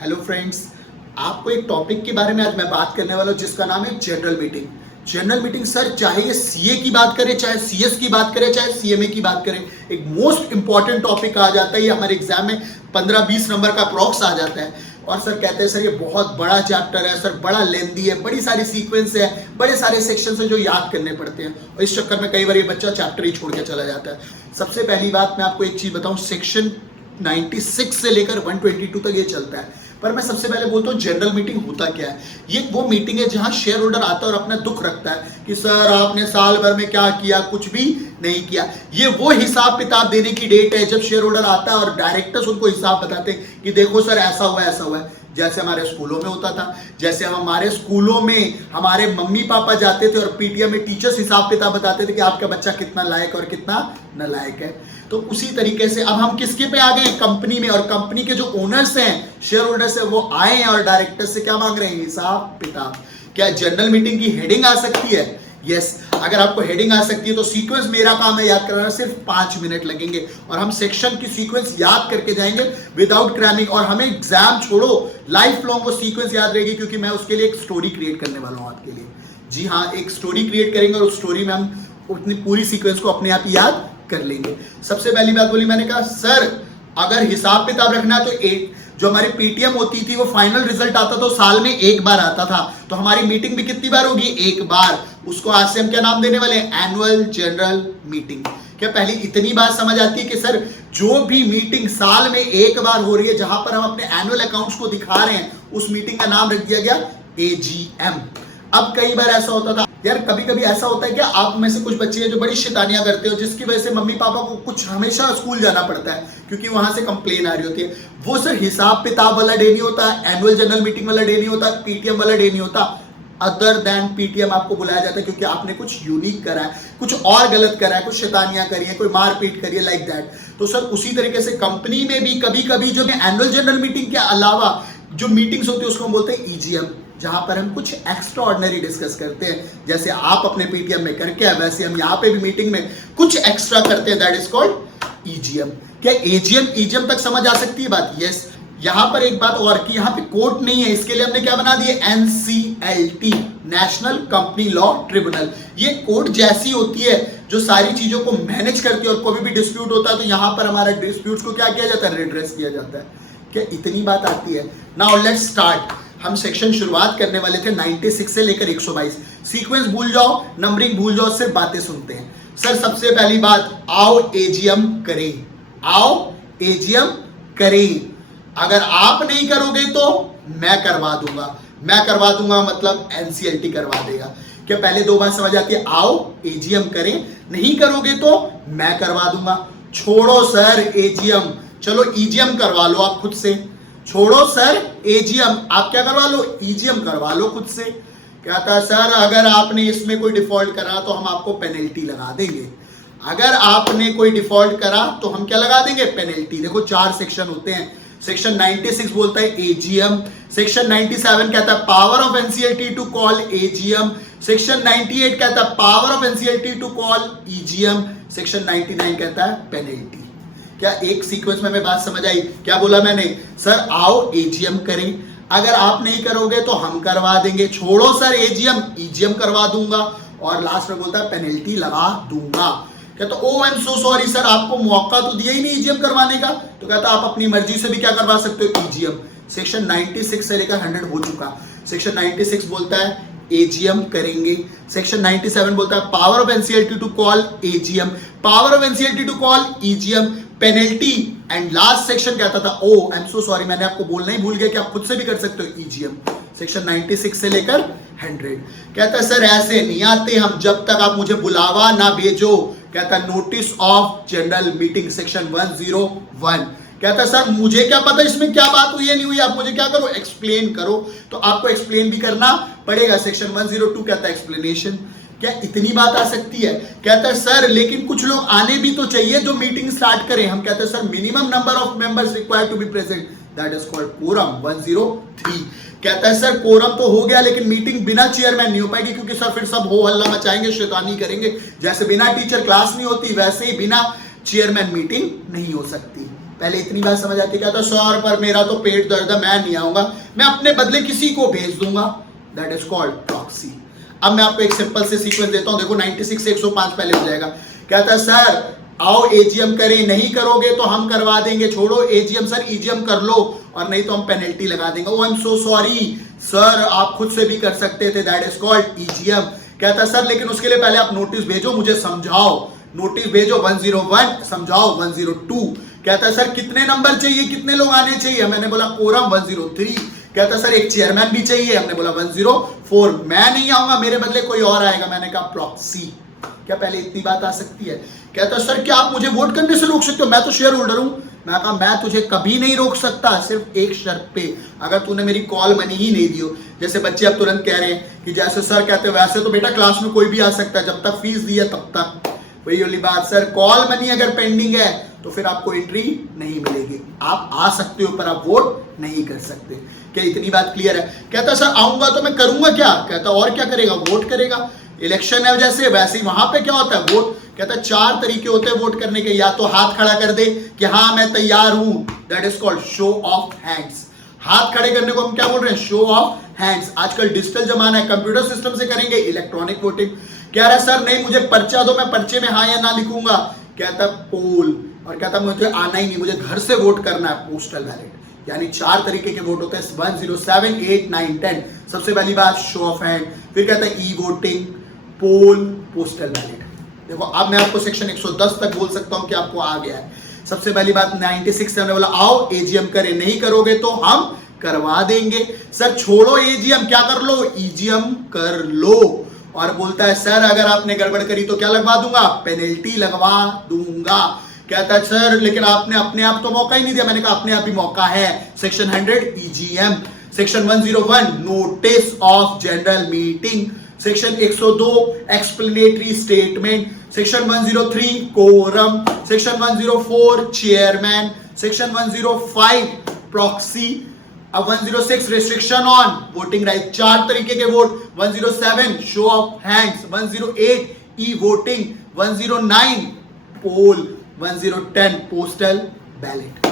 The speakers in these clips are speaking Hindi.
हेलो फ्रेंड्स, आपको एक टॉपिक के बारे में आज मैं बात करने वाला हूं जिसका नाम है general meeting. General meeting sir, चाहे ये सीए की बात करें, चाहे सीएस की बात करें, चाहे सीएमए की बात करें, एक मोस्ट इंपॉर्टेंट टॉपिक आ जाता है। ये हमारे एग्जाम में 15-20 नंबर का अप्रॉक्स आ जाता है। और सर कहते हैं सर ये बहुत बड़ा चैप्टर है, सर बड़ा लेंदी है, बड़ी सारी सीक्वेंस है, बड़े सारे सेक्शन है जो याद करने पड़ते हैं। और इस चक्कर में कई बार ये बच्चा चैप्टर ही छोड़ के चला जाता है। सबसे पहली बात मैं आपको एक चीज बताऊं, सेक्शन 96 से लेकर 122 तक ये चलता है। पर मैं सबसे पहले बोलता हूँ जनरल मीटिंग होता क्या है। ये वो मीटिंग है जहां शेयर होल्डर आता है और अपना दुख रखता है कि सर आपने साल भर में क्या किया, कुछ भी नहीं किया। ये वो हिसाब किताब देने की डेट है जब शेयर होल्डर आता है और डायरेक्टर्स उनको हिसाब बताते हैं कि देखो सर ऐसा हुआ, ऐसा हुआ है। जैसे हमारे स्कूलों में होता था, जैसे हमारे स्कूलों में हमारे मम्मी पापा जाते थे और पीटीएम में टीचर्स हिसाब किताब बताते थे कि आपका बच्चा कितना लायक और कितना नालायक है। तो उसी तरीके से अब हम किसके पे आ गए, कंपनी में। और कंपनी के जो ओनर्स हैं, शेयर होल्डर्स हैं, वो आए हैं और डायरेक्टर्स से क्या मांग रहे हैं, हिसाब किताब। क्या जनरल मीटिंग की हेडिंग आ सकती है? यस, अगर आपको हेडिंग आ सकती है तो सीक्वेंस मेरा काम है याद कराना, सिर्फ 5 मिनट लगेंगे और हम सेक्शन की सीक्वेंस याद करके जाएंगे विदाउट क्रैमिंग। और हमें एग्जाम छोड़ो, लाइफ लॉन्ग वो सीक्वेंस याद रहेगी, क्योंकि मैं उसके लिए एक स्टोरी क्रिएट करने वाला हूं आपके लिए। जी हाँ, एक स्टोरी क्रिएट करेंगे और उस स्टोरी में हम उतनी पूरी सीक्वेंस को अपने आप याद कर लेंगे। सबसे पहली बात बोली मैंने, कहा सर अगर हिसाब किताब रखना है तो एक जो हमारी पीटीएम होती थी वो फाइनल रिजल्ट आता तो साल में एक बार आता था, तो हमारी मीटिंग भी कितनी बार होगी, एक बार। उसको आज से हम क्या नाम देने वाले हैं, एनुअल जनरल मीटिंग। क्या पहली इतनी बात समझ आती है कि सर जो भी मीटिंग साल में एक बार हो रही है, जहां पर हम अपने एनुअल अकाउंट्स को दिखा रहे हैं, उस मीटिंग का नाम रख दिया गया एजीएम। अब कई बार ऐसा होता था यार, कभी कभी ऐसा होता है कि आप में से कुछ बच्चे हैं जो बड़ी शैतानियां करते हो, जिसकी वजह से मम्मी पापा को कुछ हमेशा स्कूल जाना पड़ता है क्योंकि वहां से कंप्लेन आ रही होती है। वो सर हिसाब किताब वाला डे नहीं होता, एनुअल जनरल मीटिंग वाला डे नहीं होता, पीटीएम वाला डे नहीं होता। अदर देन पीटीएम आपको बुलाया जाता है क्योंकि आपने कुछ यूनिक करा है, कुछ और गलत करा है, कुछ शैतानियां करी है, कोई मारपीट करी है, लाइक दैट। तो सर उसी तरीके से कंपनी में भी कभी कभी जो एनुअल जनरल मीटिंग के अलावा जो मीटिंग्स होती है उसको हम बोलते हैं ईजीएम, जहां पर हम कुछ एक्स्ट्रा ऑर्डिनरी डिस्कस करते हैं। जैसे आप अपने पीटीएम में करके आए, वैसे हम यहाँ पे भी मीटिंग में कुछ एक्स्ट्रा करते हैं, दैट इज कॉल्ड ईजीएम। क्या एजीएम ईजीएम तक समझ आ सकती है बात? यस। यहां पर एक बात और कि यहाँ पे कोर्ट नहीं है, इसके लिए हमने क्या बना दिए, NCLT, national company law tribunal. ये कोर्ट जैसी होती है जो सारी चीजों को मैनेज करती है और कोई भी डिस्प्यूट होता है तो यहां पर हमारा डिस्प्यूट्स को क्या किया जाता है, रिड्रेस किया जाता है। क्या इतनी बात आती है? Now let's start. हम सेक्शन शुरुआत करने वाले थे 96 से लेकर 122। सीक्वेंस भूल जाओ, नंबरिंग भूल जाओ, सिर्फ बातें सुनते हैं। सर सबसे पहली बात, आओ एजीएम करें, आओ एजीएम करें। अगर आप नहीं करोगे तो मैं करवा दूंगा, मैं करवा दूंगा मतलब एनसीएलटी करवा देगा। क्या पहले दो बात समझ आती है, आओ एजीएम करें, नहीं करोगे तो मैं करवा दूंगा। छोड़ो सर एजीएम, चलो ईजीएम करवा लो आप खुद से। छोड़ो सर एजीएम, आप क्या करवा लो, ईजीएम करवा लो खुद से। कहता है सर अगर आपने इसमें कोई डिफॉल्ट करा तो हम आपको पेनल्टी लगा देंगे। अगर आपने कोई डिफॉल्ट करा तो हम क्या लगा देंगे, पेनल्टी। देखो 4 सेक्शन होते हैं। सेक्शन 96 बोलता है एजीएम, सेक्शन 97 कहता है power of NCLT to call AGM, section 98 कहता है power of NCLT to call EGM, section 99 कहता है पेनल्टी। क्या एक सीक्वेंस में बात समझ आई? क्या बोला मैंने, सर आओ एजीएम करें, अगर आप नहीं करोगे तो हम करवा देंगे। छोड़ो सर एजीएम, ईजीएम करवा दूंगा। और लास्ट में बोलता है पेनल्टी लगा दूंगा। कहता oh I am so sorry sir, आपको मौका तो दिया ही नहीं ईजीएम करवाने का। तो कहता आप अपनी मर्जी से भी क्या करवा सकते हो, ईजीएम। सेक्शन 96 से लेकर 100 हो चुका। सेक्शन 96 बोलता है एजीएम करेंगे, सेक्शन 97 बोलता है power of NCLT to call AGM, power of NCLT to call EGM, penalty. And last section कहता था ओ आई एम सो सॉरी, मैंने आपको बोलना ही भूल गया कि आप खुद से भी कर सकते हो, ईजीएम। सेक्शन 96 से लेकर 100 कहता है सर ऐसे नहीं आते हम जब तक आप मुझे बुलावा ना भेजो। कहता है notice of general meeting, section 101। कहता है सर मुझे क्या पता इसमें क्या बात हुई है नहीं हुई, आप मुझे क्या करो, एक्सप्लेन करो। तो आपको एक्सप्लेन भी करना पड़ेगा। सेक्शन 102 कहता है एक्सप्लेनेशन। क्या इतनी बात आ सकती है? कहता है सर लेकिन कुछ लोग आने भी तो चाहिए जो मीटिंग स्टार्ट करें। हम कहते हैं sir minimum number of members required to be present, that is called quorum, 103। कहता है सर कोरम तो हो गया लेकिन मीटिंग बिना चेयरमैन नहीं हो पाएगी क्योंकि सर फिर सब हो हल्ला मचाएंगे, शैतानी करेंगे। जैसे बिना टीचर क्लास नहीं होती वैसे ही बिना चेयरमैन मीटिंग नहीं हो सकती। पहले इतनी बात समझ आती, क्या था सर पर मेरा तो पेट दर्द है, मैं नहीं आऊंगा, मैं अपने बदले किसी को भेज दूंगा, दैट इज कॉल्ड प्रॉक्सी। अब मैं आपको एक सिंपल से सीक्वेंस देता हूं, देखो 96 से 105 पहले हो जाएगा। कहता है सर आओ एजीएम करें, नहीं करोगे तो हम करवा देंगे, छोड़ो एजीएम सर, ईजीएम कर लो और नहीं तो हम पेनल्टी लगा देंगे। Oh I am so sorry sir, आप खुद से भी कर सकते थे, दैट इज कॉल्ड ईजीएम। कहता है सर लेकिन उसके लिए पहले आप नोटिस भेजो, मुझे समझाओ, नोटिस भेजो 101, समझाओ 102। कहता है सर कितने नंबर चाहिए, कितने लोग आने चाहिए, मैंने बोला कोरम 103। कहता है सर एक चेयरमैन भी चाहिए, हमने बोला 104। मैं नहीं आऊंगा, मेरे बदले कोई और आएगा, मैंने कहा प्रॉक्सी। क्या पहले इतनी बात आ सकती है? कहता है सर क्या आप मुझे वोट करने से रोक सकते हो, मैं तो शेयर होल्डर हूं। मैं कहा मैं तुझे कभी नहीं रोक सकता, सिर्फ एक शर्त पे, अगर तूने मेरी कॉल मनी ही नहीं दी हो। जैसे बच्चे अब तुरंत कह रहे हैं कि जैसे सर कहते हैं वैसे तो बेटा क्लास में कोई भी आ सकता है, जब तक फीस दी है तब तक। वही वाली बात, सर कॉल मनी अगर पेंडिंग है तो फिर आपको एंट्री नहीं मिलेगी, आप आ सकते हो पर आप वोट नहीं कर सकते। क्या इतनी बात क्लियर है? कहता सर आऊंगा तो मैं करूंगा क्या? कहता और क्या करेगा, वोट करेगा। इलेक्शन है जैसे वैसे ही वहां पे क्या होता है, वोट। कहता है 4 तरीके होते हैं वोट करने के, या तो हाथ खड़ा कर दे कि हाँ मैं तैयार हूं, that is called show of hands. हाथ खड़े करने को हम क्या बोल रहे हैं, शो ऑफ हैंड्स। आजकल डिजिटल जमाना है, कंप्यूटर सिस्टम से करेंगे, इलेक्ट्रॉनिक वोटिंग। कह रहा है सर नहीं मुझे पर्चा दो, मैं पर्चे में हाँ या ना लिखूंगा। कहता पोल, और कहता मुझे आना ही नहीं, मुझे घर से वोट करना है, पोस्टल बैलेट। यानी 4 तरीके के वोट होते हैं, 1, 0, 7, 8, 9, 10। सबसे पहली बात शो ऑफ हैंड, फिर कहता है ई वोटिंग, पोल, पोस्टल बैलेट। देखो अब मैं आपको सेक्शन 110 तक बोल सकता हूं कि आपको आ गया है। सबसे पहली बात 96 से हमने बोला आओ एजीएम करें, नहीं करोगे तो हम करवा देंगे। सर छोड़ो एजीएम, क्या कर लो, ईजीएम कर लो। और बोलता है सर अगर आपने गड़बड़ करी तो क्या लगवा दूंगा, पेनल्टी लगवा दूंगा। कहता है सर लेकिन आपने अपने आप तो मौका ही नहीं दिया। मैंने कहा अपने आप भी मौका है। Section 100 EGM, section 101 notice of general meeting, section 102 explanatory statement, section 103 quorum, section 104 chairman, section 105 proxy. अब 106 रेस्ट्रिक्शन ऑन वोटिंग राइट, 4 तरीके के vote, 107 show of hands, 108 e voting, 109 poll, 1010 postal ballot.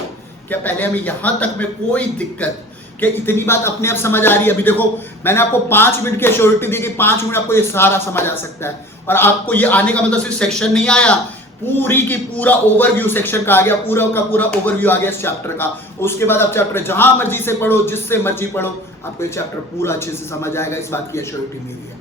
क्या पहले हमें यहां तक में कोई दिक्कत, क्या इतनी बात अपने आप समझ आ रही है? अभी देखो मैंने आपको 5 मिनट की एश्योरिटी दी कि 5 मिनट आपको ये सारा समझ आ सकता है। और आपको ये आने का मतलब सिर्फ सेक्शन नहीं आया, पूरी की पूरा ओवरव्यू सेक्शन का आ गया, पूरा का पूरा ओवरव्यू आ गया इस चैप्टर का। उसके बाद आप चैप्टर जहां मर्जी से पढ़ो, जिससे मर्जी पढ़ो, आपको ये चैप्टर पूरा अच्छे से समझ आएगा, इस बात की एश्योरिटी मेरी है।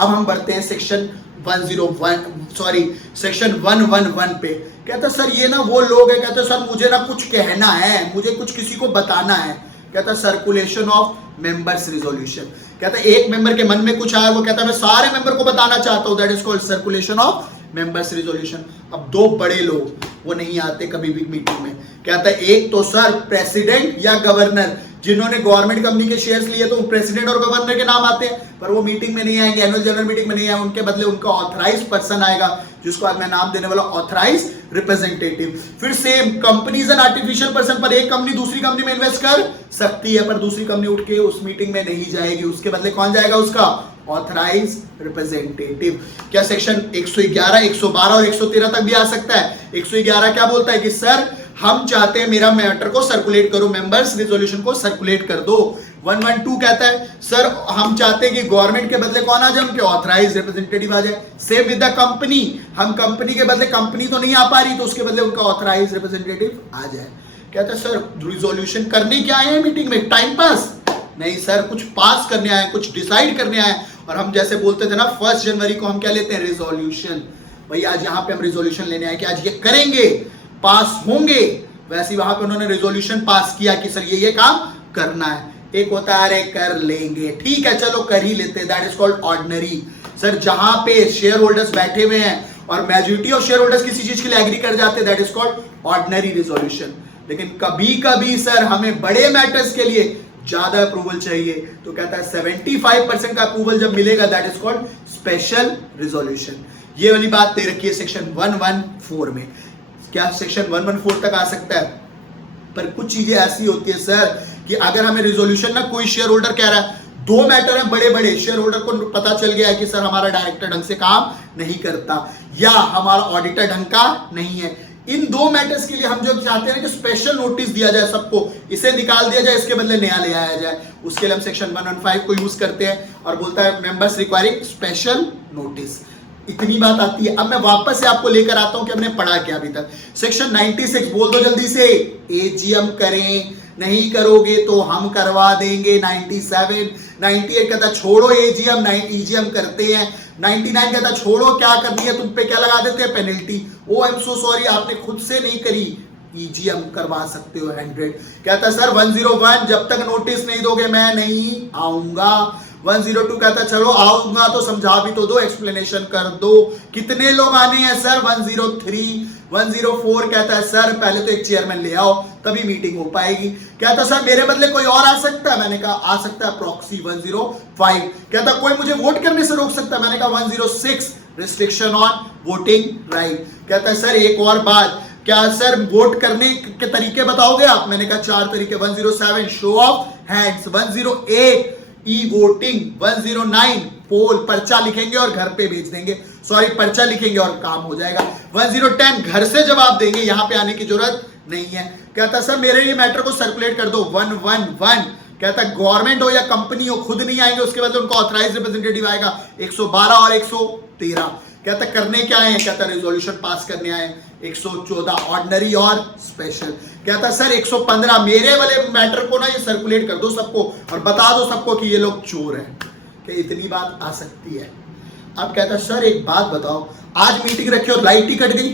अब हम बढ़ते हैं सेक्शन 111 पे। कहता सर ये ना वो लोग है, कहते सर मुझे ना कुछ कहना है, मुझे कुछ किसी को बताना है। कहता सर्कुलेशन ऑफ मेंबर्स रिजोल्यूशन। कहता एक मेंबर के मन में कुछ आया, वो कहता मैं सारे मेंबर को बताना चाहता हूं, that is called circulation of members resolution. अब 2 बड़े लोग वो नहीं आते कभी भी मीटिंग में। कहता है एक तो सर प्रेसिडेंट या गवर्नर, जिन्होंने गवर्नमेंट कंपनी के शेयर्स लिए तो प्रेसिडेंट और गवर्नर के नाम आते हैं, पर वो मीटिंग में नहीं आएंगे, एनुअल जनरल मीटिंग में नहीं आएंगे, उनके बदले उनका ऑथराइज पर्सन आएगा, जिसको आज मैं नाम देने वाला ऑथराइज रिप्रेजेंटेटिव। फिर same companies and artificial person, पर एक कंपनी दूसरी कंपनी में इन्वेस्ट कर सकती है पर दूसरी कंपनी उठ के उस मीटिंग में नहीं जाएगी, उसके बदले कौन जाएगा, उसका ऑथराइज रिप्रेजेंटेटिव। क्या सेक्शन 111, 112 और 113 तक भी आ सकता है। 111 क्या बोलता है कि सर हम चाहते हैं मेरा मैटर को सर्कुलेट करो, मेंबर्स रिजोल्यूशन को सर्कुलेट कर दो। 112 कहता है सर हम चाहते हैं कि गवर्नमेंट के बदले कौन आ जाए, उनके ऑथराइज रिप्रेजेंटेटिव आ जाए। सेम विद द कंपनी, हम कंपनी के बदले, कंपनी तो नहीं आ पा रही तो उसके बदले उनका ऑथराइज रिप्रेजेंटेटिव आ जाए। कहता है सर रिजोल्यूशन करने क्या आए हैं मीटिंग में, टाइम पास नहीं सर, कुछ पास करने आए, कुछ डिसाइड करने आए। और हम जैसे बोलते थे ना 1 जनवरी को हम क्या लेते हैं, रिजोल्यूशन। भाई आज यहाँ पे हम रिजोल्यूशन लेने आए कि आज ये करेंगे, पास होंगे। वैसे वहां पे उन्होंने रिजोल्यूशन पास किया कि सर ये काम करना है। एक होता है अरे कर लेंगे, ठीक है चलो कर ही लेते हैं, that is called ordinary. Sir जहां पे शेयर होल्डर्स बैठे हुए हैं और मेजॉरिटी ऑफ शेयर होल्डर्स किसी चीज के लिए एग्री कर जाते हैं, that is called ordinary resolution. लेकिन कभी कभी सर हमें बड़े मैटर्स के लिए ज्यादा अप्रूवल चाहिए, तो कहता है 75% का अप्रूवल जब मिलेगा, that is called special resolution. ये वाली बात दे रखी है सेक्शन 114 में। क्या सेक्शन 114 तक आ सकता है, पर कुछ चीजें ऐसी होती है सर कि अगर हमें रिजोल्यूशन ना, कोई शेयर होल्डर कह रहा है, 2 मैटर हैं बड़े बड़े, शेयर होल्डर को पता चल गया है कि सर हमारा डायरेक्टर ढंग से काम नहीं करता या हमारा ऑडिटर ढंग का नहीं है, इन दो मैटर्स के लिए हम जो चाहते हैं कि स्पेशल नोटिस दिया जाए सबको, इसे निकाल दिया जाए, इसके बदले नया ले आया जाए, उसके लिए हम सेक्शन 115 को यूज करते हैं और बोलता है मेंबर्स रिक्वायरिंग स्पेशल नोटिस। इतनी बात आती है। अब मैं वापस से आपको लेकर आता हूं कि हमने पढ़ा क्या अभी तक। सेक्शन 96 बोल दो जल्दी से। एजीएम करें, नहीं करोगे तो हम करवा देंगे। 97, 98 कहता छोड़ो एजीएम, ईजीएम करते हैं। 99 कहता छोड़ो, क्या करनी है तुम पे, क्या लगा देते हैं penalty. Oh I am so sorry, आपने खुद से नहीं करी, ईजीएम करवा सकते हो 100। कहता सर 101 जब तक नोटिस नहीं दोगे मैं नहीं आऊंगा। 102 कहता चलो आऊंगा तो समझा भी तो दो, एक्सप्लेनेशन कर दो। कितने लोग आने हैं सर? 103। 104 कहता है सर पहले तो एक चेयरमैन ले आओ तभी मीटिंग हो पाएगी। कहता सर मेरे बदले कोई और आ सकता है? मैंने कहा आ सकता है प्रॉक्सी 105। कहता कोई मुझे वोट करने से रोक सकता है? मैंने कहा 106 रिस्ट्रिक्शन ऑन वोटिंग राइट। कहता है सर एक और बात, क्या सर वोट करने के तरीके बताओगे आप? मैंने कहा 4 तरीके। 107 show of hands. 108 e voting. 109 पोल, पर्चा लिखेंगे और घर पे भेज देंगे, सॉरी पर्चा लिखेंगे और काम हो जाएगा। 1010 घर से जवाब देंगे, यहां पे आने की जरूरत नहीं है। कहता सर मेरे ये मैटर को सर्कुलेट कर दो। 111 कहता गवर्नमेंट हो या कंपनी हो खुद नहीं आएंगे, उसके बाद उनका ऑथराइज रिप्रेजेंटेटिव आएगा। 112 और 113 कहता करने क्या आए? कहता रेजोल्यूशन पास करने आए। 114 ऑर्डिनरी और स्पेशल। कहता सर 115 मेरे वाले मैटर को ना ये सर्कुलेट कर दो सबको और बता दो सबको कि ये लोग चोर हैं। कि इतनी बात आ सकती है। अब कहता सर एक बात बताओ, आज मीटिंग रखी और लाइट ही कट गई,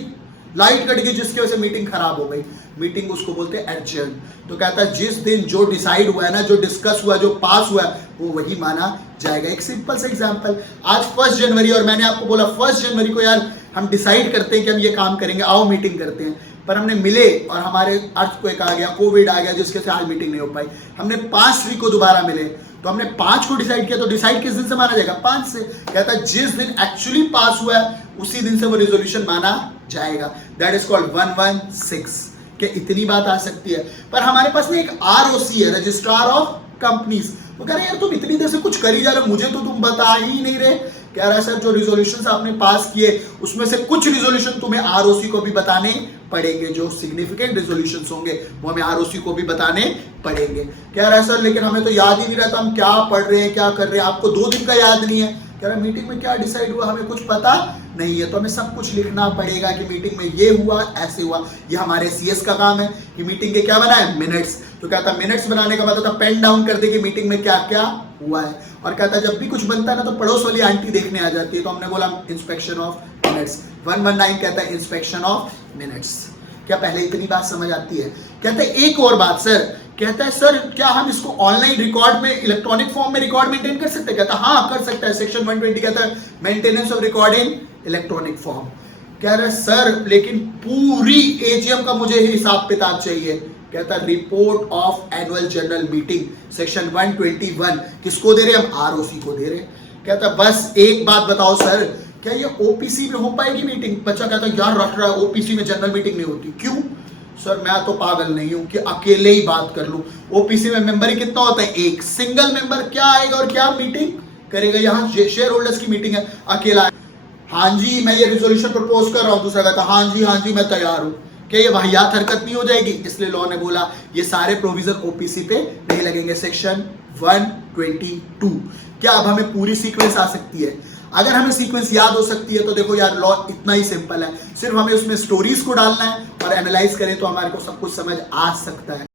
लाइट कट गई जिसकी वजह से मीटिंग खराब हो गई। मीटिंग उसको बोलते हैं एडजर्न। तो कहता है जिस दिन जो डिसाइड हुआ है ना, जो डिस्कस हुआ, जो पास हुआ है वो वही माना जाएगा। एक सिंपल सा एग्जांपल, आज 1 जनवरी और मैंने आपको बोला 1 जनवरी को यार हम डिसाइड करते हैं कि हम ये काम करेंगे, आओ मीटिंग करते हैं। पर हमने मिले और हमारे अर्थक्वेक आ गया, कोविड आ गया, जिसके से आज मीटिंग नहीं हो पाई। हमने 5 तारीख को दोबारा मिले तो हमने 5 को डिसाइड किया, तो डिसाइड किस दिन से माना जाएगा? 5 से। कहता है जिस दिन एक्चुअली पास हुआ है उसी दिन से वो रेजोल्यूशन माना जाएगा। That is called 116। कि इतनी बात आ सकती है। पर हमारे पास ना एक आरओसी है, रजिस्ट्रार ऑफ कंपनीज। वो कह रहे यार तुम इतनी देर से कुछ कर ही जा रहे हो, मुझे तो तुम बता ही नहीं रहे। कह रहा है सर जो रिजोल्यूशन आपने पास किए उसमें से कुछ रिजोल्यूशन तुम्हें आरओसी को भी बताने पड़ेंगे, जो सिग्निफिकेंट रिजोल्यूशंस होंगे वो हमें आरओसी को भी बताने पड़ेंगे। कह रहा है सर लेकिन हमें तो याद ही नहीं रहता हम क्या पढ़ रहे हैं, क्या कर रहे हैं, आपको 2 दिन का याद नहीं है। कह रहा मीटिंग में क्या डिसाइड हुआ हमें कुछ पता नहीं है, तो हमें सब कुछ लिखना पड़ेगा कि मीटिंग में ये हुआ, ऐसे हुआ। ये हमारे सीएस का काम है कि मीटिंग के क्या बनाए, मिनट्स। तो कहता मिनट्स बनाने का मतलब था पेन डाउन कर दे कि मीटिंग में क्या क्या हुआ है। और कहता जब भी कुछ बनता है ना तो पड़ोस वाली आंटी देखने आ जाती है, तो हमने बोला इंस्पेक्शन ऑफ मिनट्स। 119 कहता है इंस्पेक्शन ऑफ मिनट्स। क्या पहले इतनी बात समझ आती है? कहता है एक और बात सर, कहता है सर क्या हम इसको ऑनलाइन रिकॉर्ड में, इलेक्ट्रॉनिक फॉर्म में रिकॉर्ड मेंटेन कर सकते हैं? कहता हाँ कर सकता है। सेक्शन 120 कहता है maintenance of record in electronic form. कह रहा है सर लेकिन पूरी एजीएम का मुझे हिसाब किताब चाहिए। कहता report of annual general meeting section 121 किसको दे रहे? हम आरओसी को दे रहे। कहता बस एक बात बताओ सर, क्या ये ओपीसी में हो पाएगी मीटिंग? बच्चा कहता यार रट रहा है, ओपीसी में जनरल मीटिंग नहीं होती। क्यों? सर मैं तो पागल नहीं हूं कि अकेले ही बात कर लूं। ओपीसी में मेंबर ही कितना होता है? एक। सिंगल मेंबर क्या आएगा और क्या मीटिंग करेगा? यहाँ शेयर होल्डर्स की मीटिंग है, अकेला। हाँ जी मैं ये रिजोल्यूशन प्रपोज कर रहा हूँ। दूसरा कहता हाँ जी मैं तैयार हूँ। क्या ये वाहियात हरकत नहीं हो जाएगी? इसलिए लॉ ने बोला ये सारे प्रोविजन ओपीसी पे नहीं लगेंगे। सेक्शन 122। क्या अब हमें पूरी सीक्वेंस आ सकती है? अगर हमें सीक्वेंस याद हो सकती है तो देखो यार लॉ इतना ही सिंपल है, सिर्फ हमें उसमें स्टोरीज को डालना है और एनालाइज करें तो हमारे को सब कुछ समझ आ सकता है।